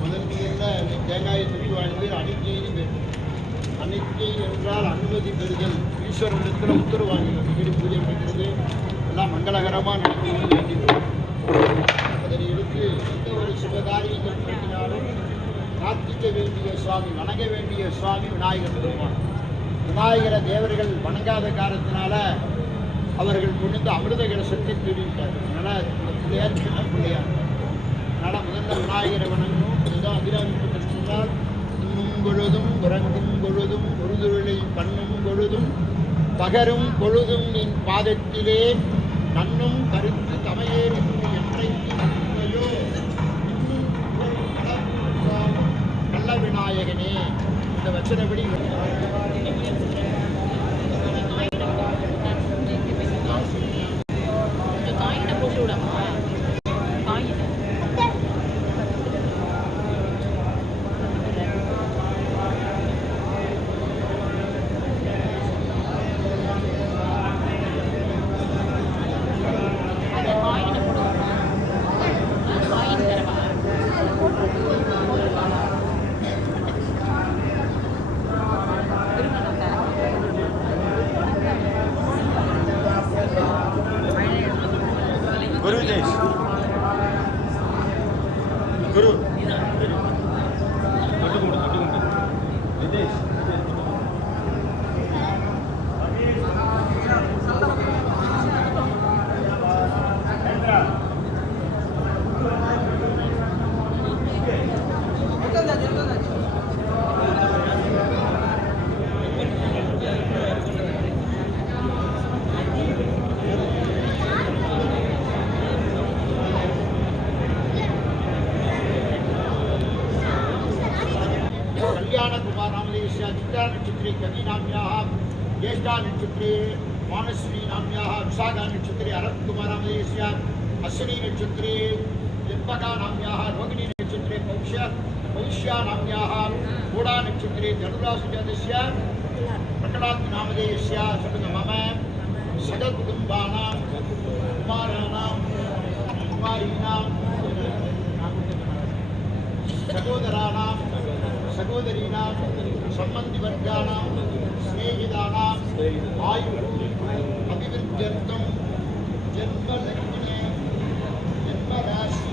முதல்ல தேங்காயை துணி வாழ்ந்து அணிக்கை அணிக்கை என்றால் அனுமதி பெறுதல் ஈஸ்வரனிடத்தில் உத்தரவு வாங்கினோம். வீடு பூஜை பண்ணுறது எல்லாம் மங்களகரமாக நடக்கணும்னு வேண்டினோம். அதனை எடுத்து எந்த ஒரு சுபகாரியங்கள் பண்ணினாலும் பிரார்த்திக்க வேண்டிய சுவாமி, வணங்க வேண்டிய சுவாமி விநாயகர் பெருமான். விநாயகரை தேவர்கள் வணங்காத காரணத்தினால அவர்கள் கொண்டு அமிர்த கலசத்தை தூண்டிவிட்டார். அதனால் இந்த பிள்ளையார் சின்ன பிள்ளையார். அதனால் முதல்ல விநாயகரை வணங்கணும். அதுதான் அபிராமி சொன்னால் உண்ணும் பொழுதும் உறங்கும் பொழுதும் ஒரு தொழிலை பண்ணும் பொழுதும் பகரும் பொழுதும் என் பாதத்திலே நன்னும் கருத்து தமையேறும் என்றைக்கு நல்ல விநாயகனே. இந்த வச்சனப்படி குரு चित्रा नक्षत्रे कविनाम्याः ज्येष्ठा नक्षत्रे मानश्री नाम्याः विशाखा नक्षत्रे अरविन्दकुमारामदेयस्य अश्विनी नक्षत्रे जन्मका नाम्याः रोहिणी नक्षत्रे पौष्या नाम्याः मूढा नक्षत्रे धनुरासुजातस्य प्रकटात् नामधेयस्य मम सदकुटुम्बानां कुमाराणां कुमारीणां सहोदराणां सहोदरीणां सम्बन्धिवर्गाणां स्नेहितानाम् आयुः अभिवृद्ध्यर्थं जन्मलग्ने जन्मराशि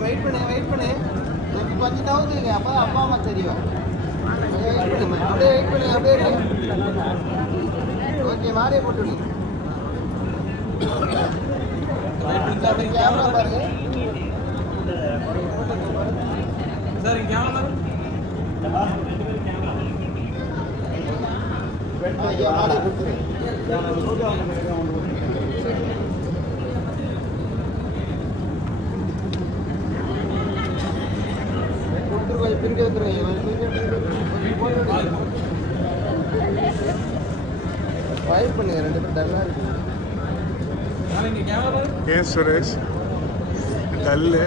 வெயிட் பண்ணு கொஞ்சம் தவிர்த்துங்க. அப்போ அப்பா அம்மா தெரியும். அப்படியே வெயிட் பண்ணு. அப்படியே ஓகே. மாறியே போட்டு கேமரா பாருங்க சார். கேமரா பிரிக்க வாய்ப்பு பண்ணுங்க. 2 பேர் டல்லா இருக்கு. ஏன் சுரேஷ் டல்லு?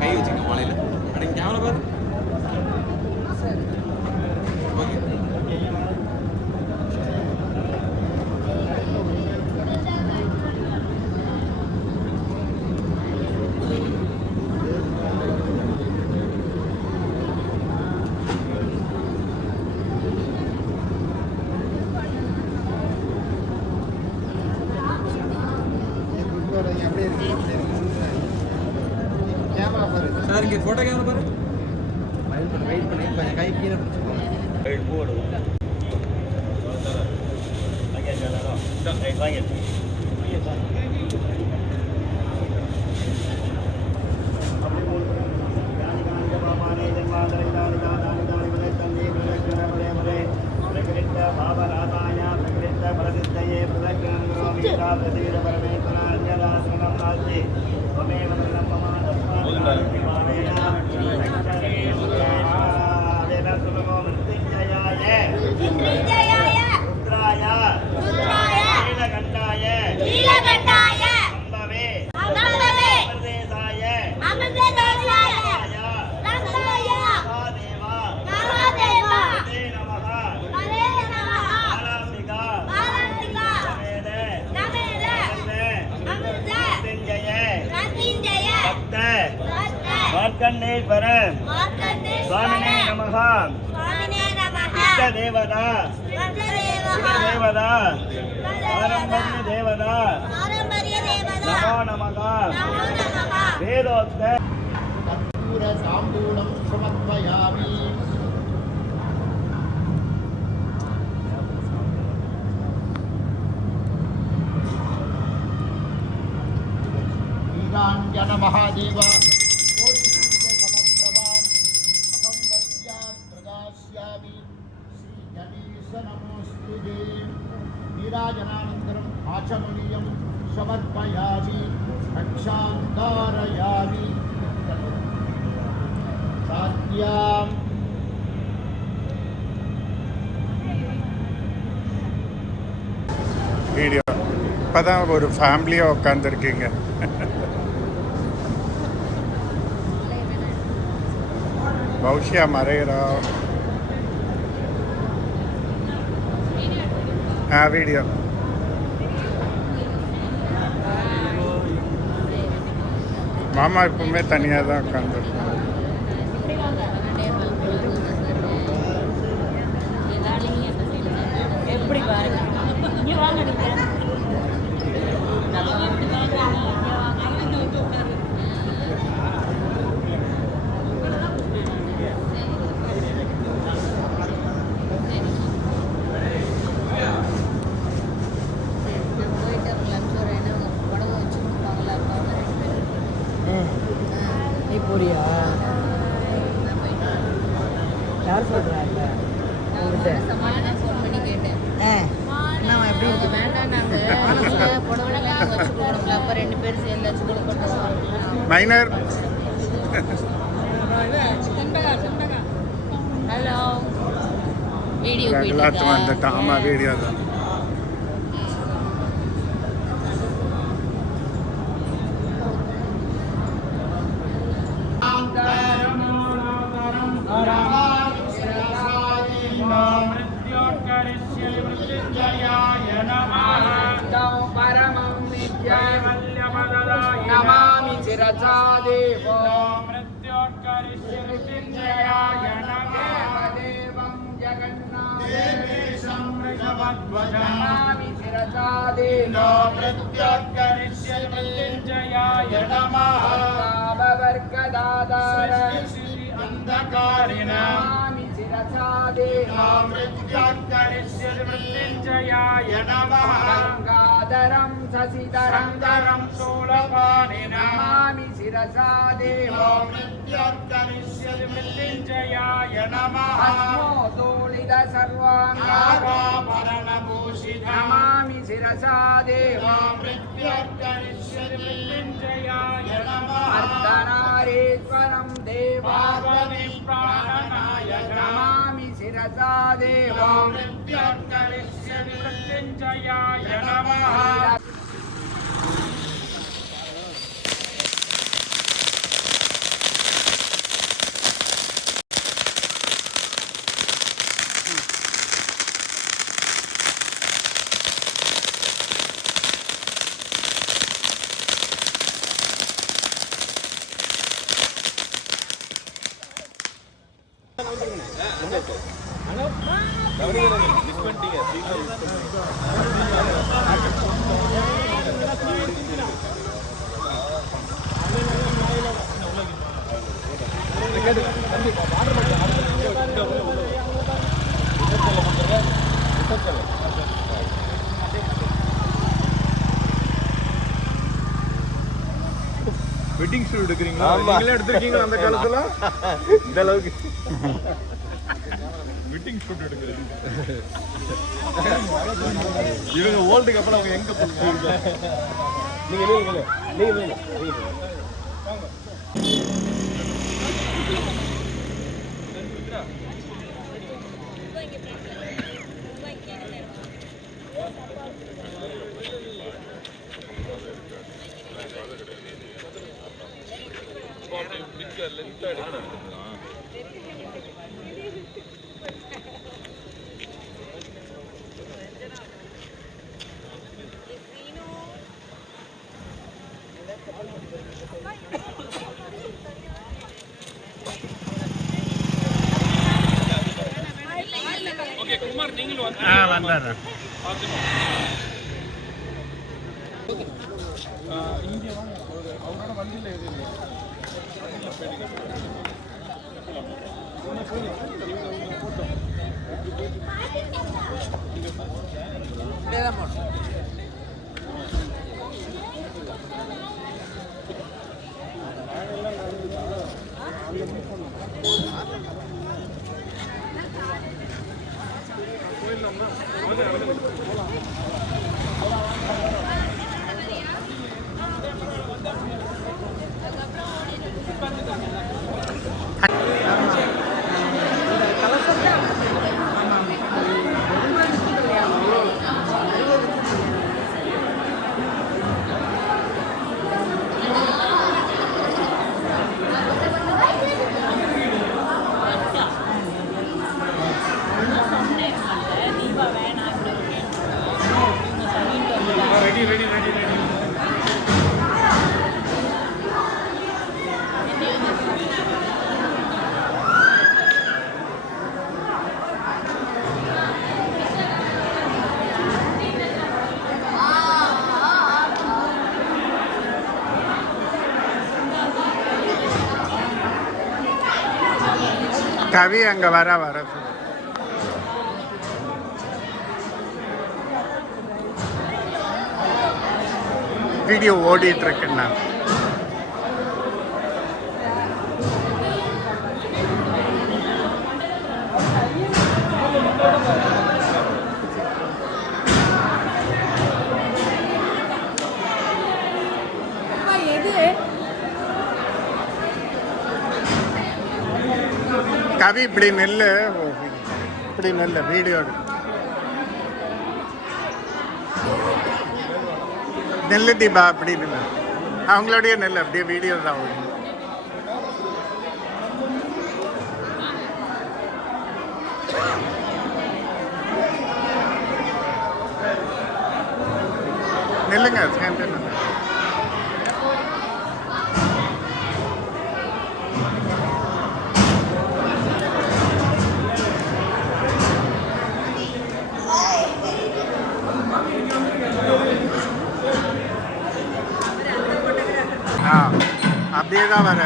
கை வச்சுங்க மாலையில் அடங்க கேமரா பாரு. ஓகே சார் இங்கே ஃபோட்டோ கேமரா பாரு. வெயிட் பண்ணி கொஞ்சம் கை கீழே பிடிச்சிக்கோங்க. போடு மார்க்கண்டேஸ்வர சுவாமினே நமஹ. இஷ்ட தேவதா தேவதா பாரம்பரிய தேவதா நமோ நமஹ. வேதோக்த கற்பூர தாம்பூலம் சமர்ப்பயாமி. வீராஞ்சன மகாதேவ नीराजनानन्तरम् आचमनीयं समर्पयामि रक्षान्तारयामि सात्याम् வீடியோ இப்போதான் ஒரு ஃபேமிலியாக உட்காந்துருக்கீங்க. பௌஷ்யா மறைகிறா வீடியோ மாமா எப்பவுமே தனியாக தான் உட்காந்துருக்கோம். எப்படி பாருங்க இங்க வாங்க நீங்க போறியா? யார் சொல்றாங்க? ஃபோன் பண்ணி கேட்டேன். நான் எப்படி இருக்கு வேண்டாம் நாங்கள் புடவைலாம் வச்சு கொடுக்கணும்ல, அப்போ 2 பேரும் சேர்ந்து வச்சு கொடுக்கணும். மைனர் ஹலோ வீடியோ வந்துட்டான். ஆமாம் வீடியோ தான். नमामि शिरसा देवो देवं जगन्नाथं नमामि शिरसा देवो मृत्योर्करिष्यति नमः वर्गदादार नमामि शिरसा देवो मृत्योर्करिष्यति नमः गंगाधरं शशिधरं नमामि शिरसा देवो मृत्योर्करिष्यति मृत्युञ्जयाय नमः अस्मोदोलित सर्वाङ्गाभरणभूषितं नमामि शिरसा देवो मृत्योर्करिष्यति मृत्युञ्जयाय नमः अर्धनारीश्वरं देवावनि प्राणनायकं नमामि शिरसा देवो मृत्योर्करिष्यति मृत्युञ्जयाय नमः। வெட்டிங் ஷூட் எடுக்கிறீங்களா? நீங்களே எடுத்திருக்கீங்களா அந்த காலத்துல? இந்த அளவுக்கு வெட்டிங் ஷூட் எடுக்கிறது. இவங்க ஓல்டு கப்பல் அவங்க எங்க போறாங்க? நீங்க வந்துடுறேன். அவரோட வண்டியில் எது இல்லை. கவி அங்கே வர வீடியோ ஓடிட்டு இருக்குண்ணா. கவி இப்படி நெல்லு, இப்படி நெல்லு வீடியோ நெல்லு தீபா அப்படி நெல்லு, அவங்களுடைய நெல்லு அப்படியே வீடியோ தான் ஓடும். நெல்லுங்க சேர்ந்து அப்படியே தான் வர.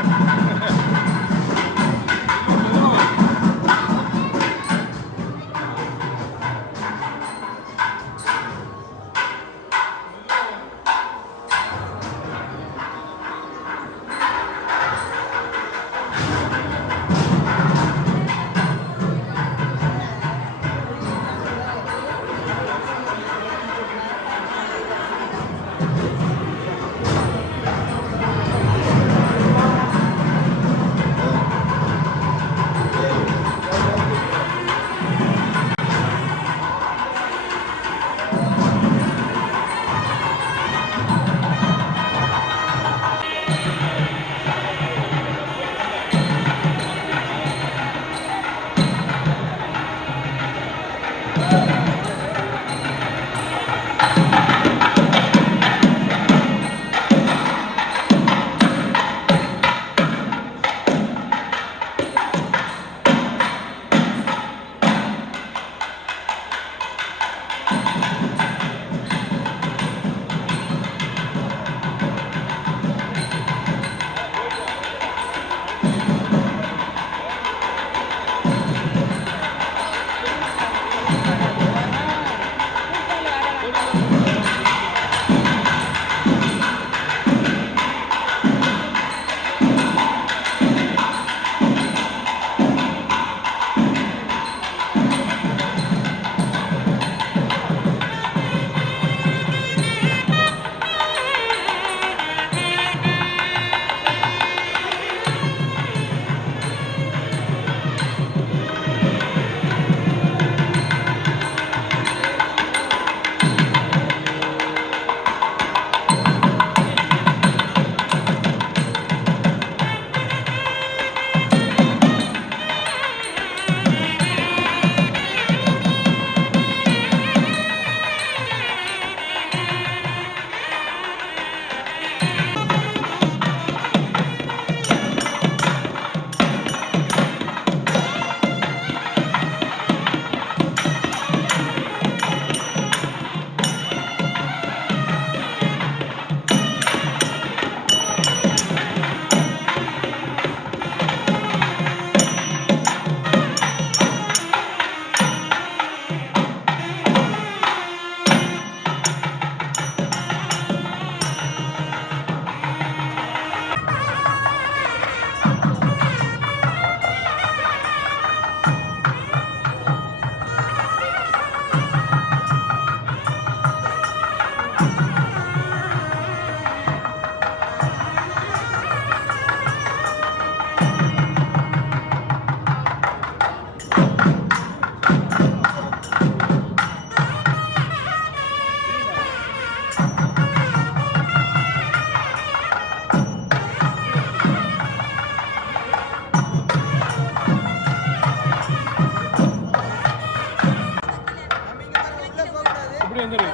இப்படி வந்துரு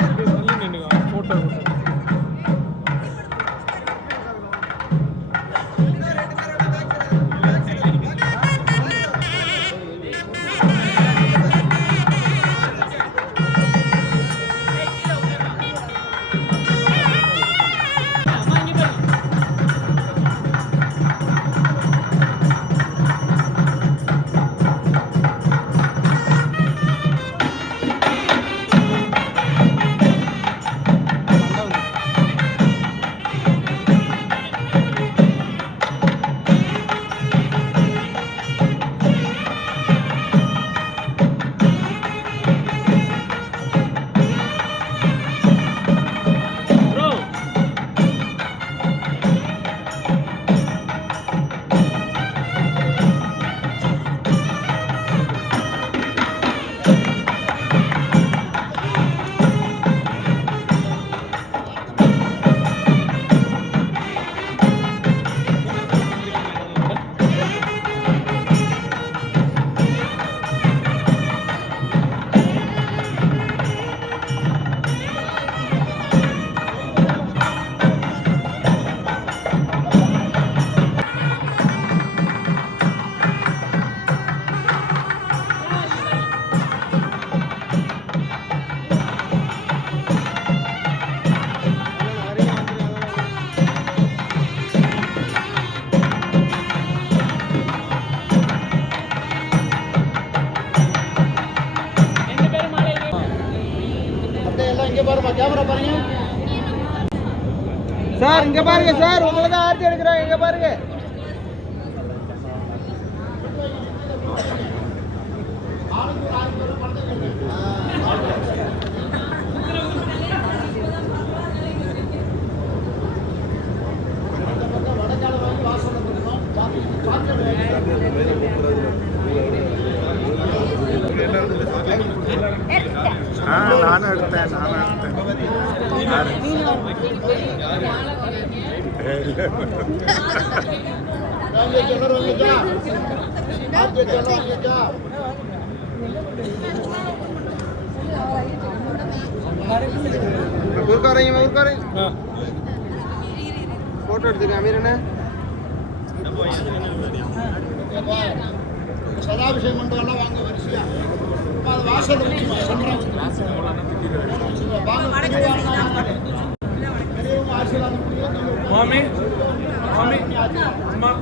தள்ளி நின்னுங்க போட்டோ அப்படியே எல்லாம் இங்கே பாருப்பா, கேமரா பாருங்க. சார் இங்க பாருங்க சார், உங்களை தான் ஆர்த்தி எடுக்கிறாங்க, இங்க பாருங்க. நானும் எடுத்தேன் யாரு? வாங்கியாச்சு, எல்லாரும் வாங்கியாச்சா? வாங்கியாச்சு, எல்லாம் வாங்கியாச்சா? ஊருக்காரங்க போட்டோ எடுத்துக்க அமீர் என்ன சதாபிஷேகம் மண்டபம் எல்லாம் வாங்க வரிசையா. அப்ப அது வாசல் வச்சுமா சொல்றேன். வாங்க, பெரியவங்க ஆசீர்வாதம் பண்ணுங்க. மாமி மாமி அம்மா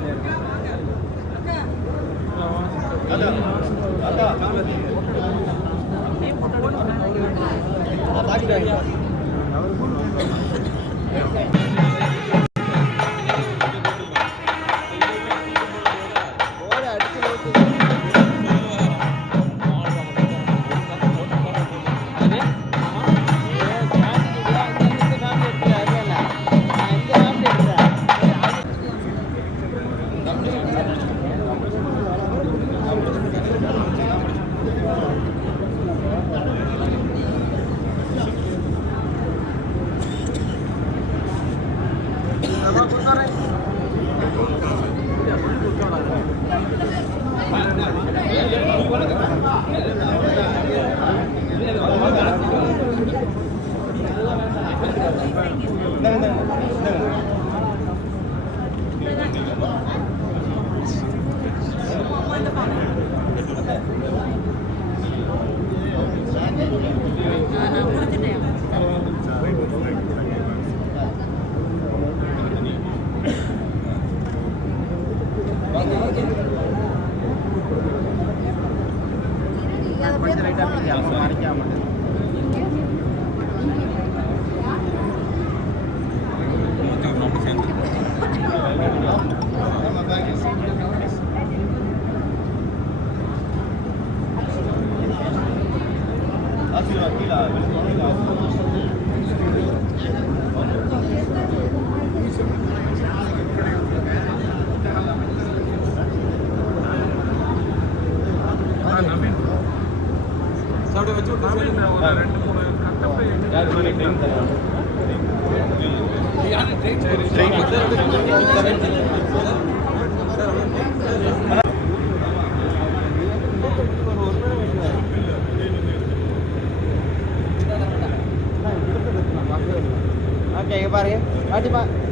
ஓகே இங்க பாருங்க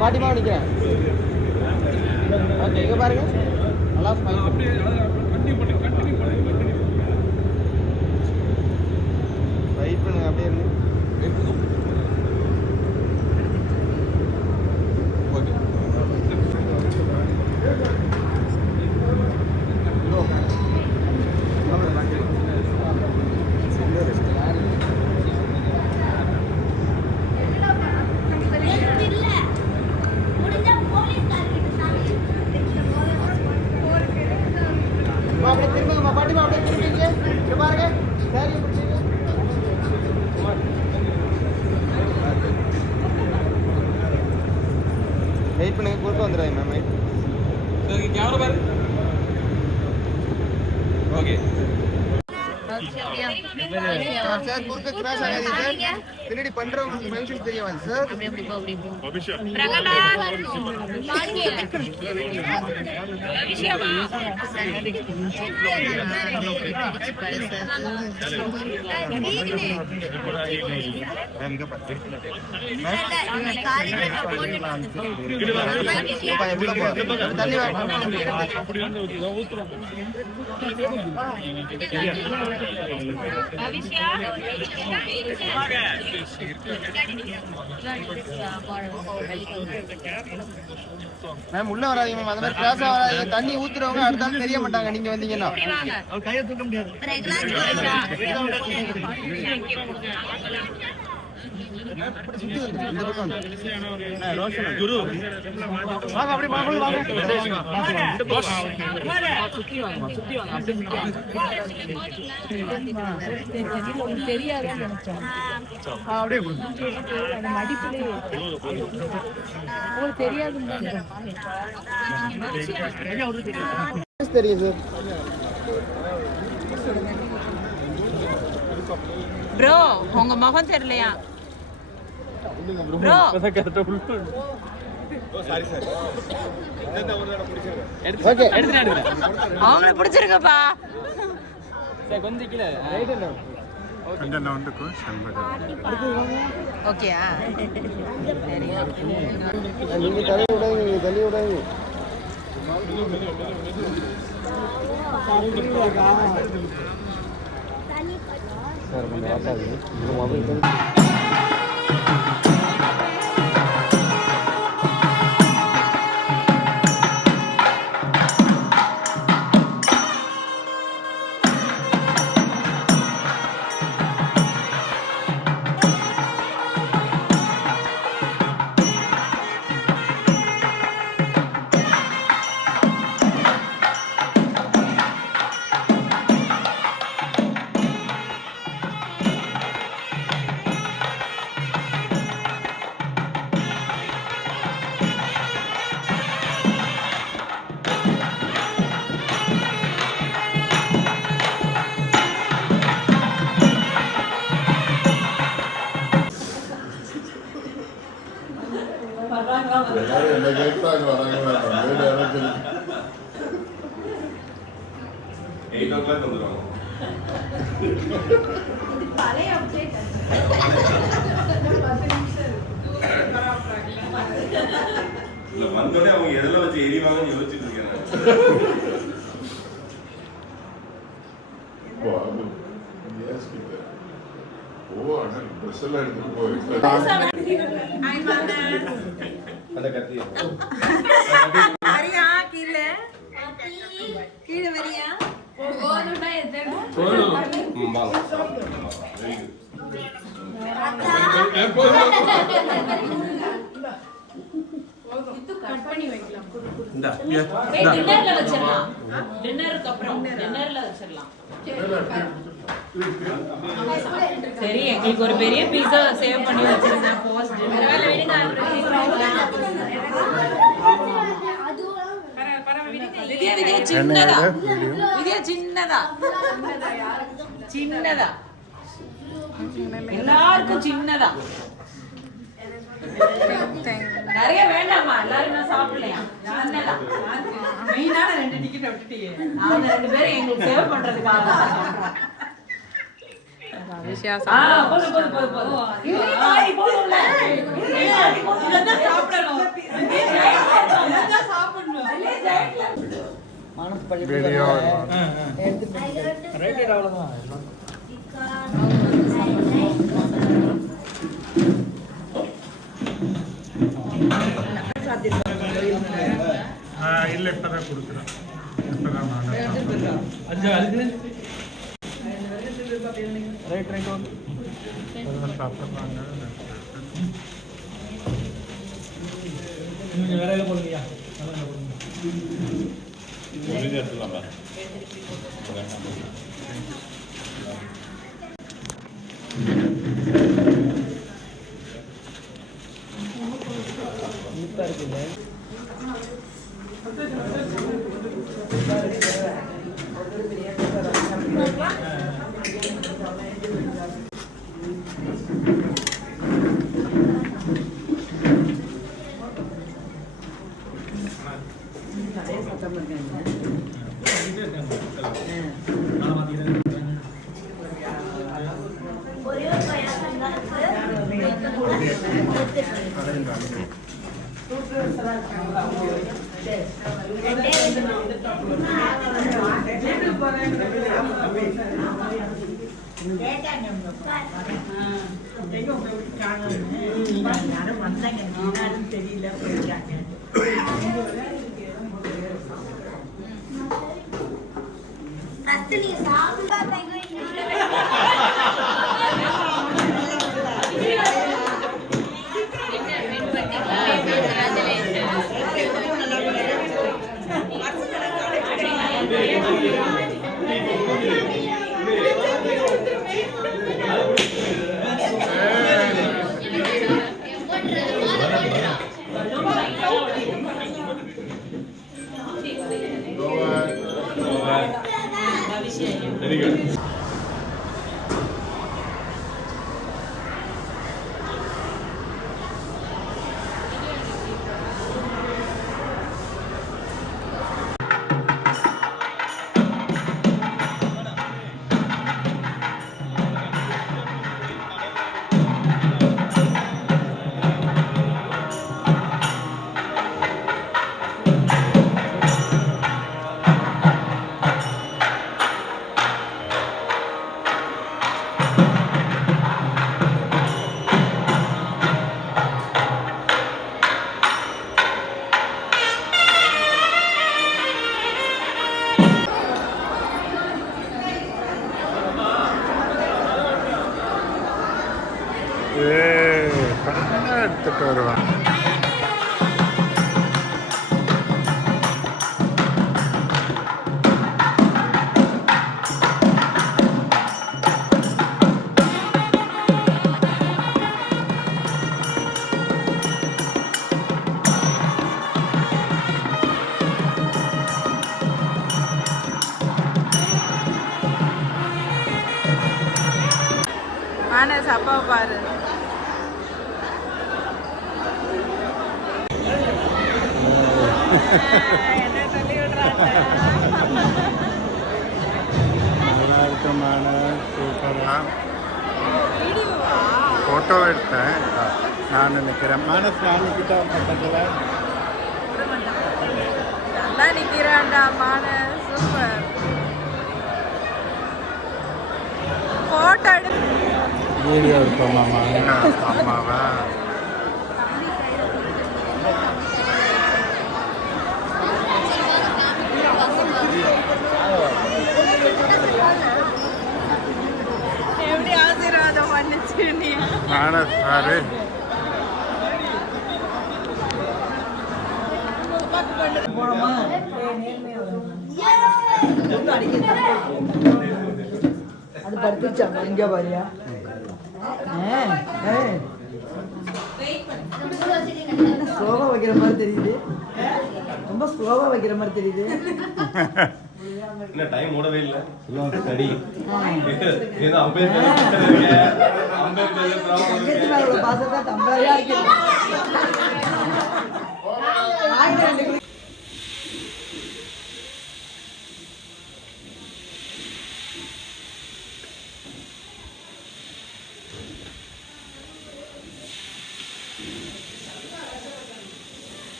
பாட்டிமா நிக்கிறேன். ஓகே இங்க பாருங்க நல்லா ஸ்மைல் வெயிட் பண்ணுங்க அப்படியே இருந்து. அப்படியே திரும்புங்கம்மா பாட்டிமா அப்படியே திரும்பிங்க. இங்க பாருங்க சரி பிடிச்சிங்க. வெயிட் பண்ணுங்க குறுக்க வந்துடுறாங்க மேம் வெயிட். கேமரா பாரு. ஓகே சார் குறுக்க கிராஸ் ஆகாதீங்க சார். பின்னாடி பண்றவங்களுக்கு மென்ஷன் தெரிய வந்து சார். தண்ணி மேம் உள்ள வராதீங்க மேம். அந்த மாதிரி கிளாஸ் வராதீங்க. தண்ணி ஊத்துறவங்க அடுத்த ஆள் தெரிய மாட்டாங்க நீங்க வந்தீங்கன்னா. குரு வாங்க அப்படி வாங்க தெரியாதுன்னு நினைச்சேன். அப்படியே மடிப்பிலே உங்களுக்கு தெரியாதுன்னு தெரியும் சார். ப்ரோ உங்க முகம் தெரியலையா ப்ரோ? ஓகே அவங்களை பிடிச்சிருக்கப்பா. கொஞ்சம் நவுண்டுக்கும் ஓகேயா? நீங்க தள்ளி விடாதீங்க, நீங்க தள்ளி விடாதீங்க. சார் கொஞ்சம் வாட்டாதீங்க. உங்க மொபைல் என்ன கேட்டாங்க வராங்களா 8 o'clock வந்துருவாங்க. இல்ல வந்தோடனே அவங்க எதெல்லாம் வச்சு எரிவாங்கன்னு யோசிச்சுட்டு இருக்காங்க. ஓ அண்ணா ட்ரெஸ் எல்லாம் எடுத்துட்டு போய் அந்த கத்தி வரியா கீழே கீழே வரியா? டின்னர்ல வச்சிடலாம். டின்னருக்கு அப்புறம் டின்னர்ல வச்சிடலாம். சரி எங்களுக்கு ஒரு பெரிய பீஸா சேவ் பண்ணி வச்சிருந்தேன் போஸ்ட் டின்னர். விதியா சின்னதா, விதியா சின்னதா சின்னதா எல்லாருக்கும் சின்னதா நிறைய வேண்டாமா, எல்லாரும் நான் சாப்பிடலையா? சின்னதா மெயினான 2 டிக்கெட் விட்டுட்டீங்க. நாங்க 2 பேரும் எங்களுக்கு சேவ் பண்றதுக்காக தான் சொல்றோம். வீடியோ இல்லை இப்பதான் கொடுக்குறேன். இப்பதான் சாப்பிட்றாங்க. எடுத்துட்டு வருவேன். மானஸ் அப்பா பாரு. என்ன சொல்லி விடுறாங்க. நல்லா இருக்கு மானஸ், சூப்பரா. ஃபோட்டோ எடுத்தேன். நான் நினைக்கிறேன் மானஸ், நான் நிற்கிட்டேன் பக்கத்தில். நல்லா நிற்கிறான்டா மானஸ், சூப்பர். ஃபோட்டோ எடு. வீடியோ எடுப்போமா அம்மாவா? எப்படி ஆசீர்வாதம் பண்ணுச்சு நீ? மானஸ் பாரு. அது படுத்துச்சாங்க இங்க பாரியா? ஸ்லோவா வைக்கிற மாதிரி தெரியுது, ரொம்ப ஸ்லோவா வைக்கிற மாதிரி தெரியுது. என்ன டைம் ஓடவே இல்ல ஸ்டடி ஏதோ அம்பேத்கர் பார்த்தா தம்பையா இருக்கு.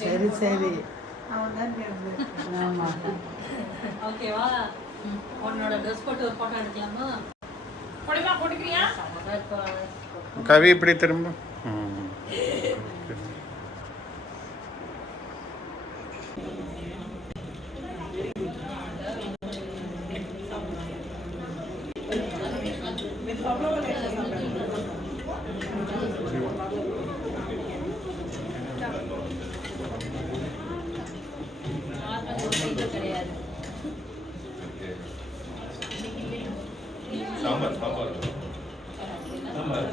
சரி சரி. ஆமா. ஓகேவா? உன்னோட ட்ரெஸ் போட்டு ஒரு போட்டோ எடுக்கலாமா? போடுமா போட்டுக்கிறியா? கவி இப்படி திரும்ப. Sambar sambar sambar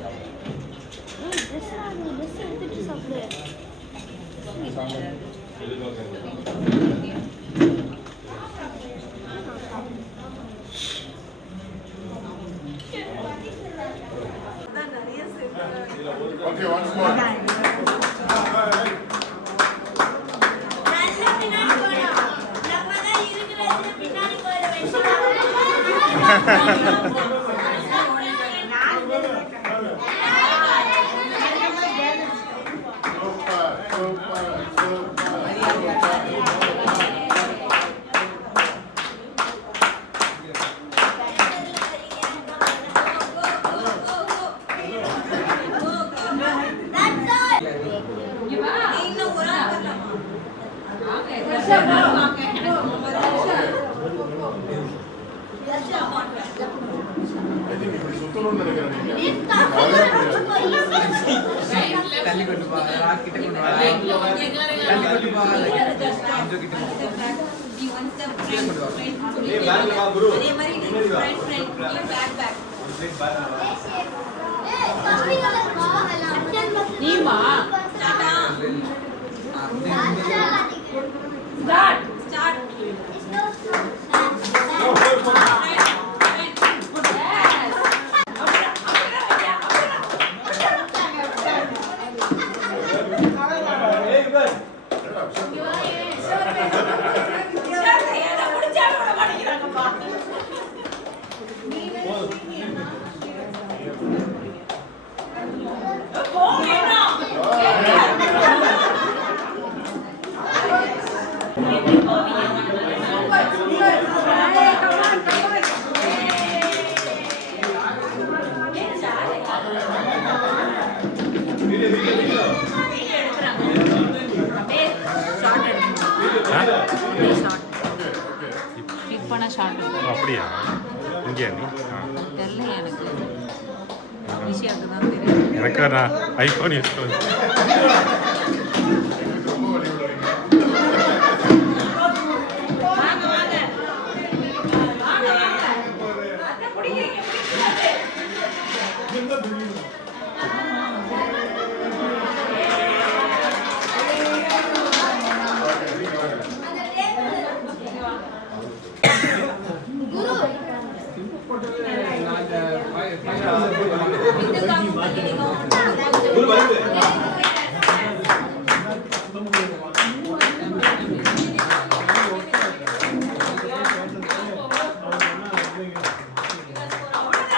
Okay, once more. அப்படியா? இங்கே நீ தெரியல எனக்கு. விஷயத்துக்கு தான் தெரியும். எனக்கு நான் ஐஃபோன் யூஸ் பண்ணுறேன்.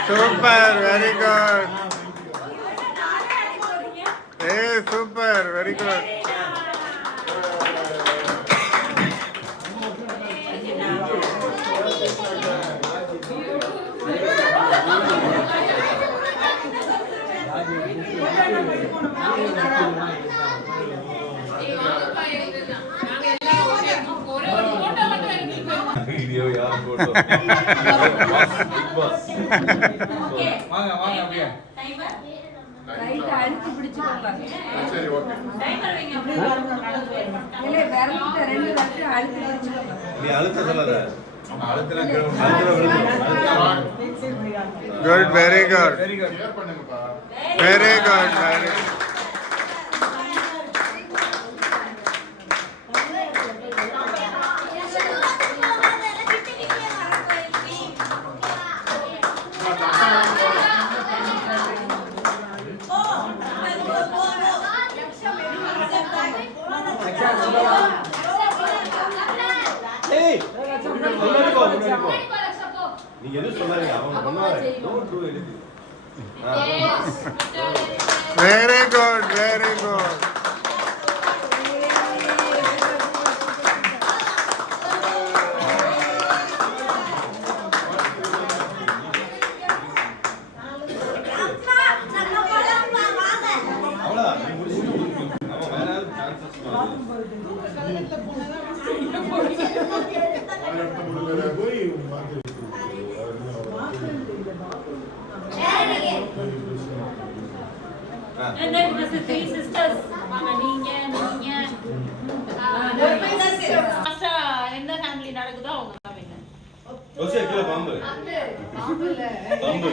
Super, very good. Hey, super, very good. Video யார் போடு ஓகே வாங்க வாங்க அப்படியே. டைமர் ரைட் அழுத்தி பிடிச்சுக்கோங்க. சரி ஓகே டைமர் வைங்க அப்படியே நடந்து வரணும். இல்ல விரல்கிட்ட ரெண்டு விரல்கிட்ட அழுத்தி பிடிச்சுக்கோங்க. நீ அழுத்த சொல்லாத. அழுத்தல good very good very good. Share பண்ணுங்கப்பா. வெரி குட் வெரி நீங்க எது சொல்லாதீங்க. அவங்க பண்ணாங்க. Don't do anything. Very good very good அவ்வளவுதான். நீ முடிச்சிட்டு அவன் வேற யாராவது chances And then was the three sisters. மாமா நீங்க First எந்த ஃபேமிலி நடக்குதோ அவங்க தான் வின்னர். ஓசே கீழ பாம்பு. பாம்பு.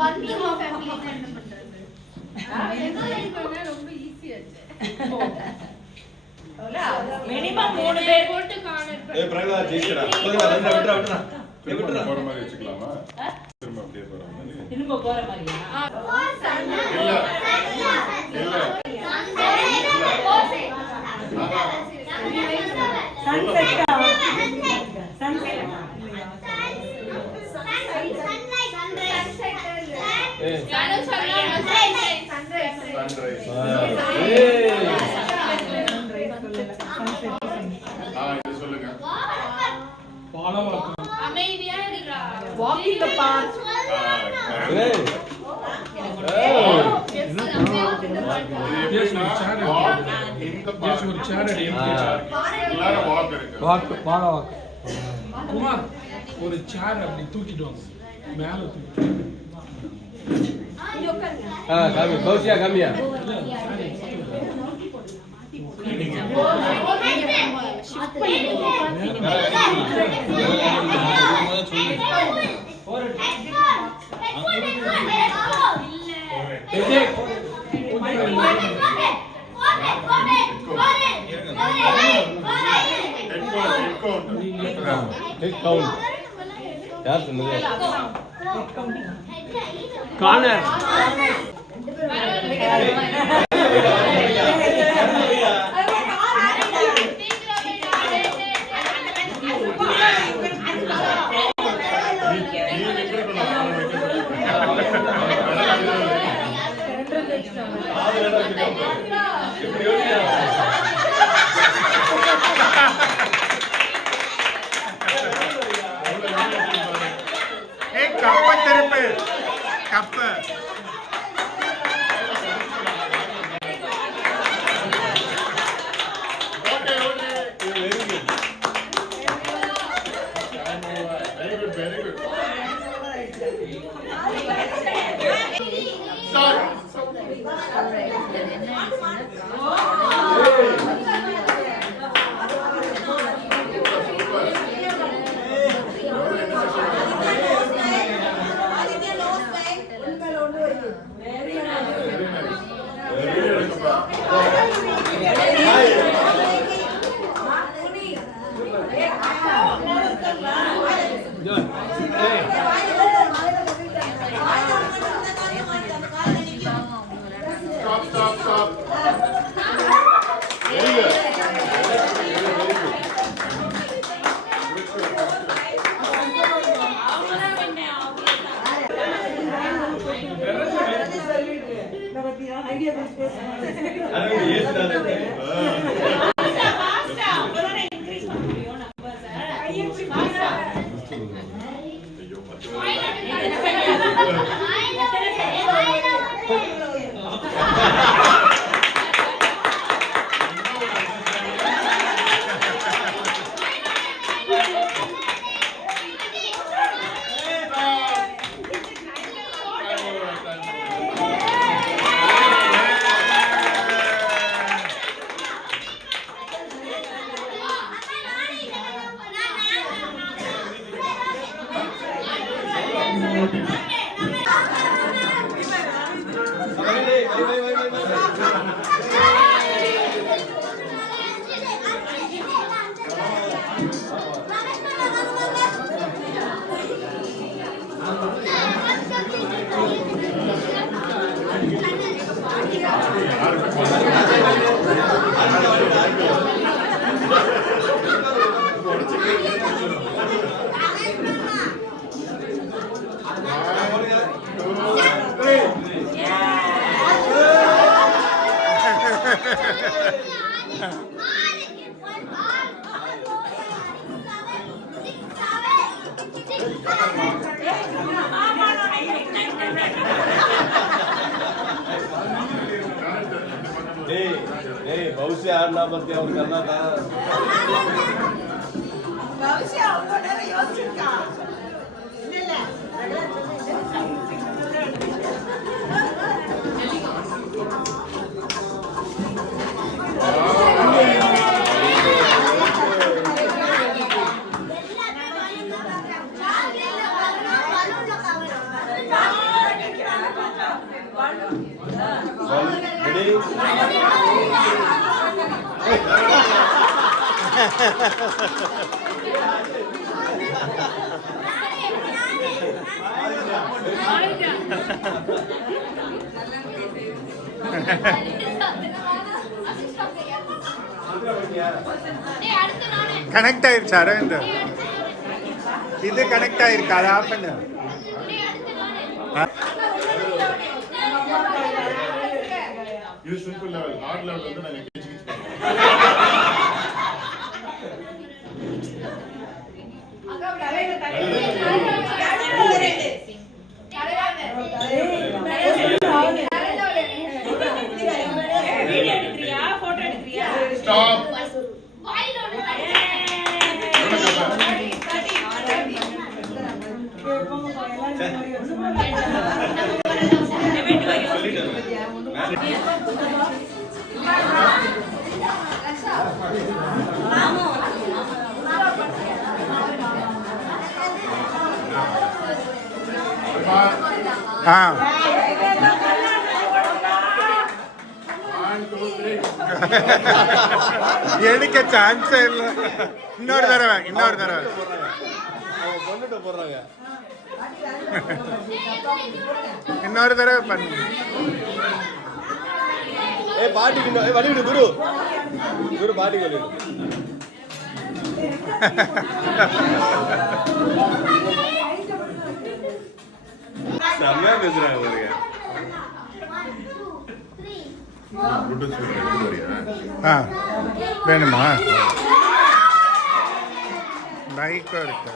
பன்னிமா ஃபேமிலி என்ன பண்றது? ரொம்ப ஈஸியாச்சு. மினிமம் 3 பேர் போட்டு காணர் ஏய் பிரகலா ஜெயிச்சடா. விட்டுறா. விட்டுறா. போற மாதிரி வச்சுக்கலாமா? திரும்ப அப்படியே போற மாதிரி. திரும்ப போற மாதிரியா? இல்ல சன்ரைஸ். இது சொல்லுங்க. அமைதியா இருக்கா. Walk in the park. ஏய். குமார் ஒரு சேர் அப்படி தூக்கிட்டு வாங்க மேல தூக்கி காமி கௌசியா காமியா. Head count. யார் சொன்னது? கார்னர். கப்ப திருப்பு கப்ப भविष्य आना बस क्या करना था भविष्य अவ்வளோ நேரம் யோசிச்சிருக்கா இல்ல கனெக்ட் ஆயிருச்சு அரவிந்த், இது கனெக்ட் ஆயிருக்கு, அதை ஆஃப் பண்ணு. இது சிம்பிள் லெவல். ஹார்ட் லெவல் வந்து நாங்கள் எடுக்க சான்ஸே இல்லை. இன்னொரு தடவை போடுறாங்க. இன்னொரு தடவை பண்ணு. பாட்டிக்கு வலிவிடு குரு பாட்டிக்கு வலிவிடு. செம்மையா பேசுறாங்க பாருங்க. வேணுமா? பைக்கும் இருக்கு.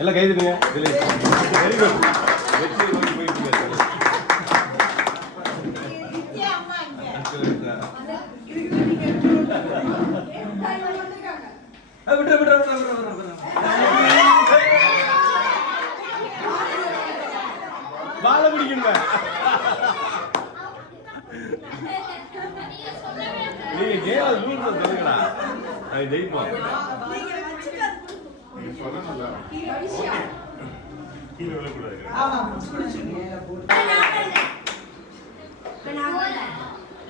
எல்லாம் கை தருங்க. Very good. பால பிடிக்குங்க. நீங்க கேரளா ரூல்ஸ் சொல்லுங்கடா, அது ஜெயிப்போம்.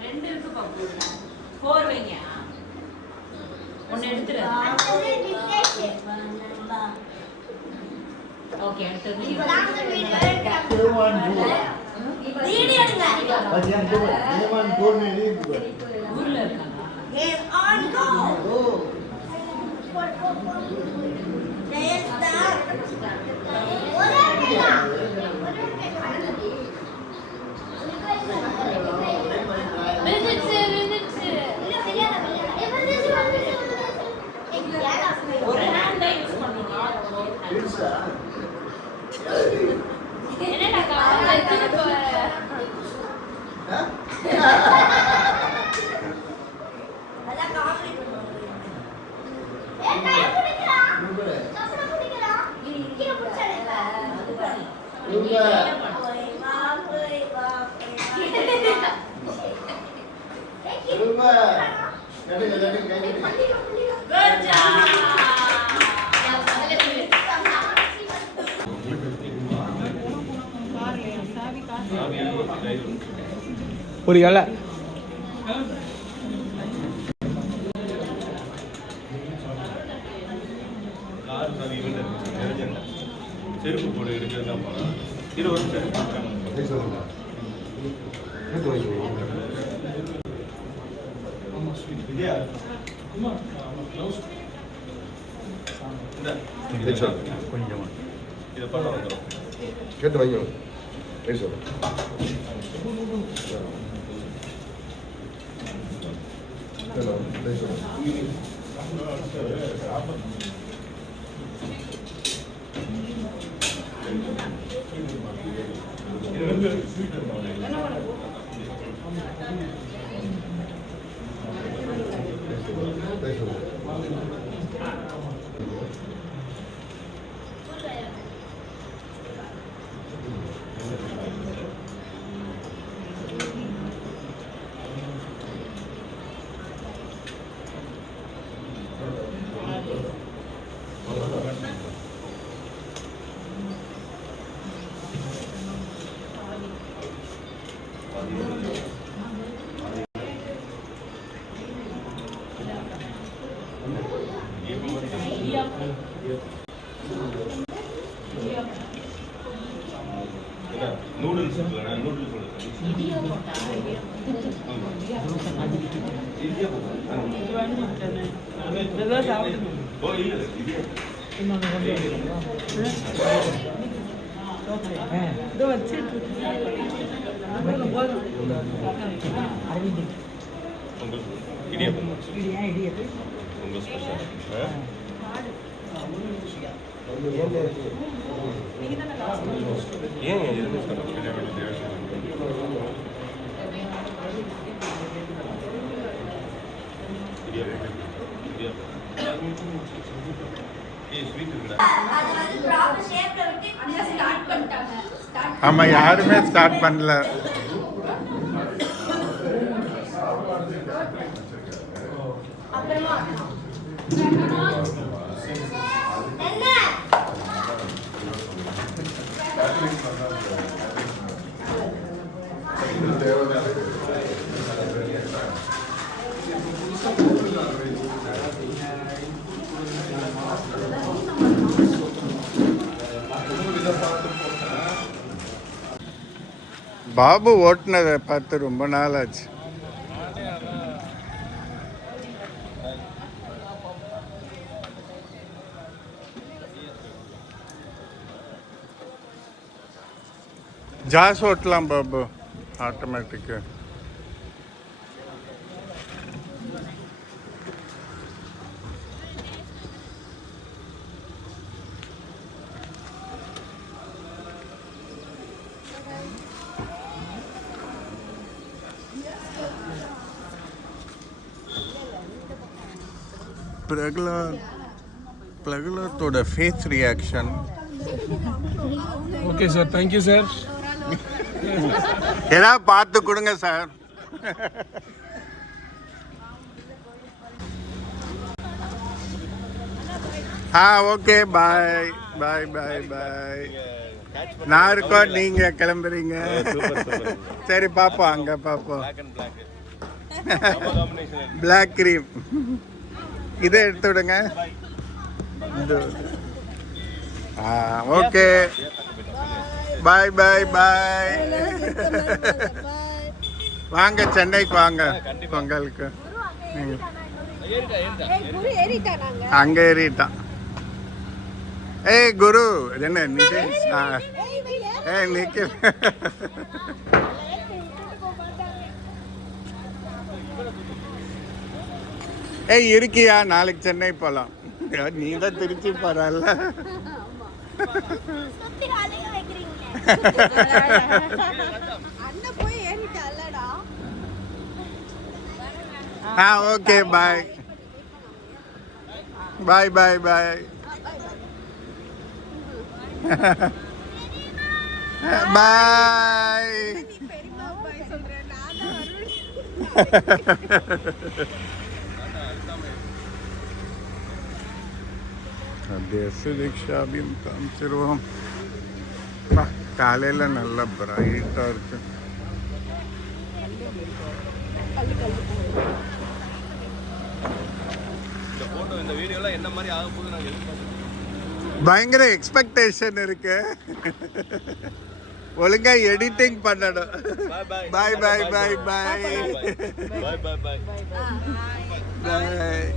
ரெண்டு இருக்கு பாப்பு. 4 வைங்க. ஒன்னு எடுத்துரு. ஓகே எடுத்துரு. வீடியோ எடுங்க. ஊர்ல இருக்காங்க. Game on go. ஒரு ஹேண்ட் தான் யூஸ் பண்ணுங்க. ஒரு இலை செருப்பு போட்டு எடுக்கிறது தான் போகலாம் 20 கொஞ்சம் இதை பண்ண வந்துடும் கேட்டு வாங்கிக்கணும் நூடுல்ஸ் நூடுல்ஸ் இடியப்பம் உங்கள் ஸ்பெஷல் ஏன் எதுவுமே ஆமா யாருமே ஸ்டார்ட் பண்ணல. பாபு ஓட்டுனதை பார்த்து ரொம்ப நாள் ஆச்சு. ஜாஸ் ஓட்டலாம் பாபு ஆட்டோமேட்டிக்கு. பிரகலாத்தோட face reaction. Okay sir, thank you sir. ஏதாவது பார்த்து கொடுங்க சார். ஓகே பாய் பாய் பாய் பாய். நான் இருக்கோம், நீங்க கிளம்புறீங்க. சரி பார்ப்போம், அங்க பார்ப்போம். பிளாக் கிரீம் இதை எடுத்து விடுங்க. ஓகே பாய் பாய் பாய். வாங்க சென்னைக்கு வாங்க பொங்கலுக்கு. அங்க ஏறிட்டான். ஏய் குரு என்ன நிதிஷ்? ஏய் நிக்கில். ஏய் இருக்கியா? நாளைக்கு சென்னை போகலாம். நீ தான் திருச்சி போறல்ல. அண்ணன் போய் ஏறிட்டாலடா. ஓகே பாய் பாய் பாய் பாய் பாய். நீ பெரியம்மா பாய் சொல்ற, நான் தான் வருவேன். அப்படியே சுதீக்ஷாவையும் காமிச்சிருவோம். காலையில் நல்லா பிரைட்டாக இருக்கு. பயங்கர எக்ஸ்பெக்டேஷன் இருக்கு. ஒழுங்கா எடிட்டிங் பண்ணணும். பாய் பாய் பாய் பாய் பாய். பாய்.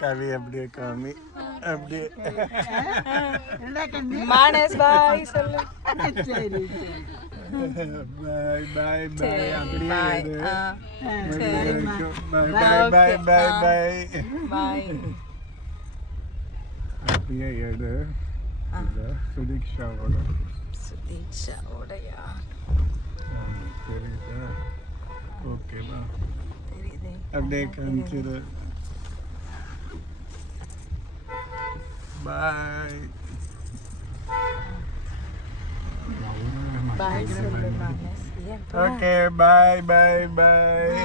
கவி அப்படியே காமி அப்படியே மானஸ் பாய் சொல்லு. பாய் பாய் பாய் அப்படியே பாய் பாய் பாய் பாய் பாய். அப்படியே எடு. சுதீக்ஷாவோட சுதீக்ஷாவோடயா தெரியுதா? ஓகேவா? தெரியுது. அப்படியே காமிச்சிரு. பாய் பாய் சொல்லு மானஸ். ஓகே பாய் பாய் பாய்.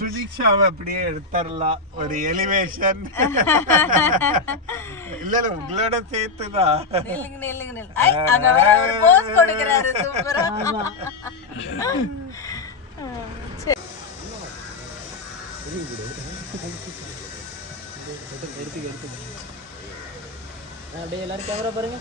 சுதீக்ஷாவை அப்படியே எடுத்துடலாம். ஒரு எலிவேஷன். இல்ல இல்ல உங்களோட சேர்த்துதான். நில்லுங்க நில்லுங்க நில்லுங்க. ஐ அங்க வேற ஒரு போஸ் கொடுக்கறாரு சூப்பரா. அப்படியே எல்லாரும் கேமரா பாருங்க.